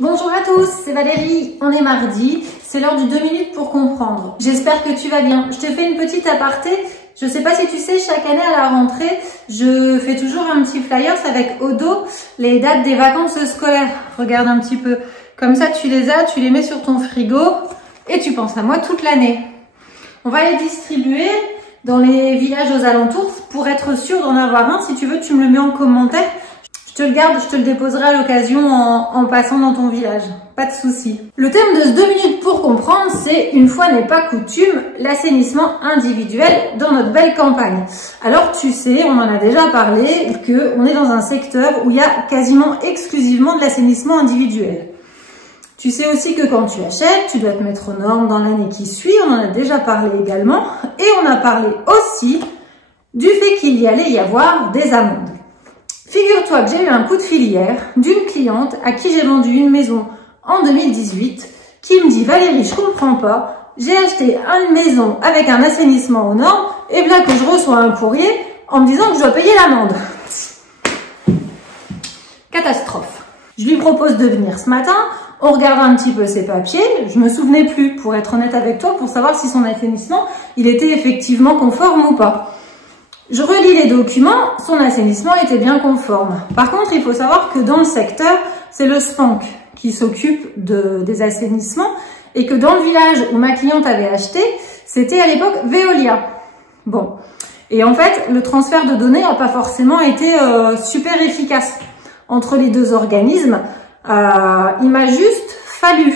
Bonjour à tous, c'est Valérie, on est mardi, c'est l'heure du 2 minutes pour comprendre. J'espère que tu vas bien. Je te fais une petite aparté, je sais pas si tu sais, chaque année à la rentrée, je fais toujours un petit flyers avec au dos les dates des vacances scolaires. Regarde un petit peu, comme ça tu les as, tu les mets sur ton frigo et tu penses à moi toute l'année. On va les distribuer dans les villages aux alentours pour être sûr d'en avoir un. Si tu veux, tu me le mets en commentaire. Je te le garde, je te le déposerai à l'occasion en passant dans ton village. Pas de souci. Le thème de ce 2 minutes pour comprendre, c'est une fois n'est pas coutume, l'assainissement individuel dans notre belle campagne. Alors tu sais, on en a déjà parlé, qu'on est dans un secteur où il y a quasiment exclusivement de l'assainissement individuel. Tu sais aussi que quand tu achètes, tu dois te mettre aux normes dans l'année qui suit, on en a déjà parlé également. Et on a parlé aussi du fait qu'il y allait y avoir des amendes. Figure-toi que j'ai eu un coup de fil hier d'une cliente à qui j'ai vendu une maison en 2018 qui me dit « Valérie, je comprends pas, j'ai acheté une maison avec un assainissement aux normes et voilà que je reçois un courrier en me disant que je dois payer l'amende. » Catastrophe. Je lui propose de venir ce matin, on regarde un petit peu ses papiers, je me souvenais plus, pour être honnête avec toi, pour savoir si son assainissement, il était effectivement conforme ou pas. Je relis les documents, son assainissement était bien conforme. Par contre, il faut savoir que dans le secteur, c'est le SPANC qui s'occupe des assainissements et que dans le village où ma cliente avait acheté, c'était à l'époque Veolia. Bon. Et en fait, le transfert de données n'a pas forcément été super efficace entre les deux organismes. Il m'a juste fallu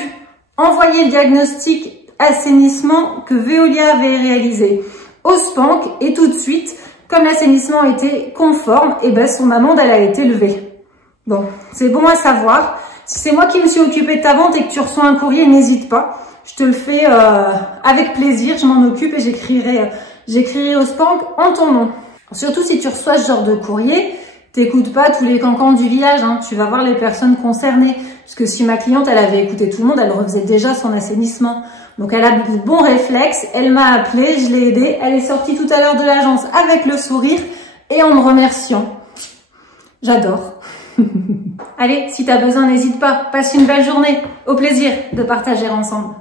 envoyer le diagnostic assainissement que Veolia avait réalisé au SPANC et tout de suite, comme l'assainissement était conforme, et ben son amende elle a été levée. Bon, c'est bon à savoir. Si c'est moi qui me suis occupée de ta vente et que tu reçois un courrier, n'hésite pas. Je te le fais avec plaisir, je m'en occupe et j'écrirai au SPANC en ton nom. Surtout si tu reçois ce genre de courrier, t'écoutes pas tous les cancans du village, hein. Tu vas voir les personnes concernées. Parce que si ma cliente, elle avait écouté tout le monde, elle refaisait déjà son assainissement. Donc elle a le bon réflexe, elle m'a appelé, je l'ai aidée. Elle est sortie tout à l'heure de l'agence avec le sourire et en me remerciant. J'adore. Allez, si tu as besoin, n'hésite pas. Passe une belle journée. Au plaisir de partager ensemble.